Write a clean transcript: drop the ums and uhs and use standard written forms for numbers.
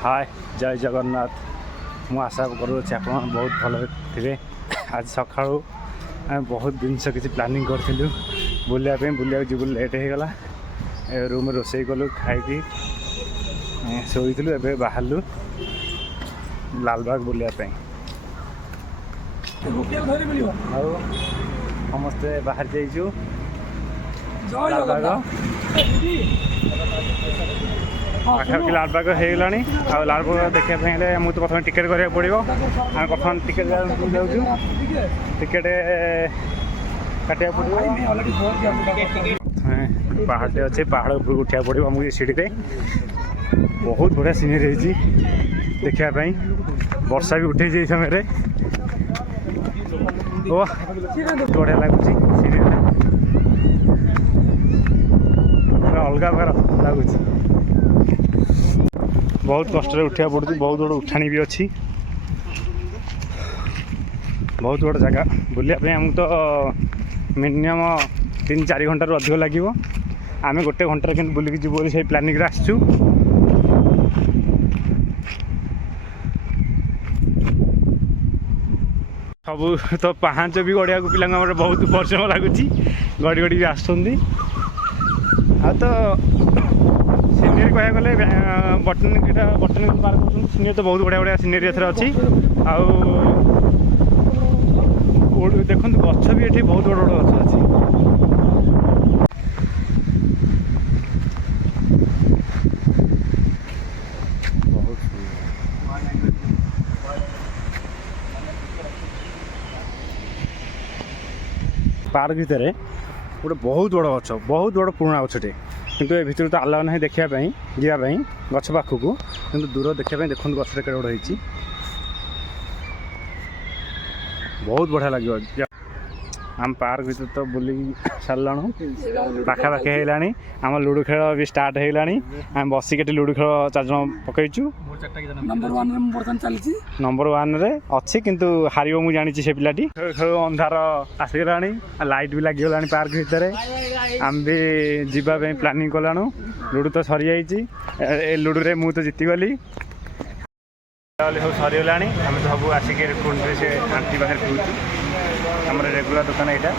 हाय जय जगन्नाथ मु आशा करुँच आप बहुत भल थे। आज सका आम बहुत जिनस किसी प्लानिंग करूँ बुलाया बुलाया जीव लेट हो गला रूम रोसे कलु खाई शोलु ए बाहरलु लालबाग बुलायापी समस्ते बाहर जाइचु लालबाग पाखापाखि लालबाग हो गलानी आ लालबाग देखा मुझे तो प्रथम टिकेट करा पड़ो आम प्रथम टिकेट जाऊँ टिकेट काटा पड़ो पहाड़े अच्छे पहाड़ उपरक उठा पड़ो आमको सीढ़ी बहुत बढ़िया सीनरी है देखापी वर्षा भी उठे समय बढ़िया लगुच सीनरी अलग प्रकार लगुच बहुत कष्ट उठा पड़ू बहुत बड़ उठाणी भी अच्छी बहुत बड़ जगह बुलायापी आमको तो मिनिमम 3-4 घंटा अधिक लगे आम 1 घंटे कि बुलिकी जीव से प्लानिंग आसचु सब तो पाँच भी गड़िया पिला बहुत परिश्रम लगुच गड़ी गड़ी भी आसुँच तो सीनरी कह गले बटनिकल पार्क सीनरी तो बहुत बढ़िया बढ़िया सीनरी एथर अच्छी आउ देखो गछ भी ये बहुत बड़ बड़ गछ अच्छी पार्क भितर गोटे बहुत बड़ गछ बहुत बड़ पुराना गछटे किंतु ए भितर तो आलाउ ना देखापी जावाई गछ पाखक कि दूर देखापी देखो गछटे केड़े बड़ होती बहुत बढ़िया लगे आम पार्क भर तो बुल सारा पाखापाखि होगा आम लुडो खेल भी स्टार्ट होगा आम बसिक लुडो खेल 4 जन पकईचु नंबर 1 रे अच्छी किंतु हारिब मुझे जानी से पिलाटी खेल अंधार आसगला लाइट भी लगिगला पार्क भितर आम भी जावाई प्लानिंग कलाणु लुडो तो सरी जाइए लुडो रे मुझे तो जीतीगली सब सरीगला आम सब आसिक से आंटी पाखे पिछू आम रेगुलर दुकान यहाँ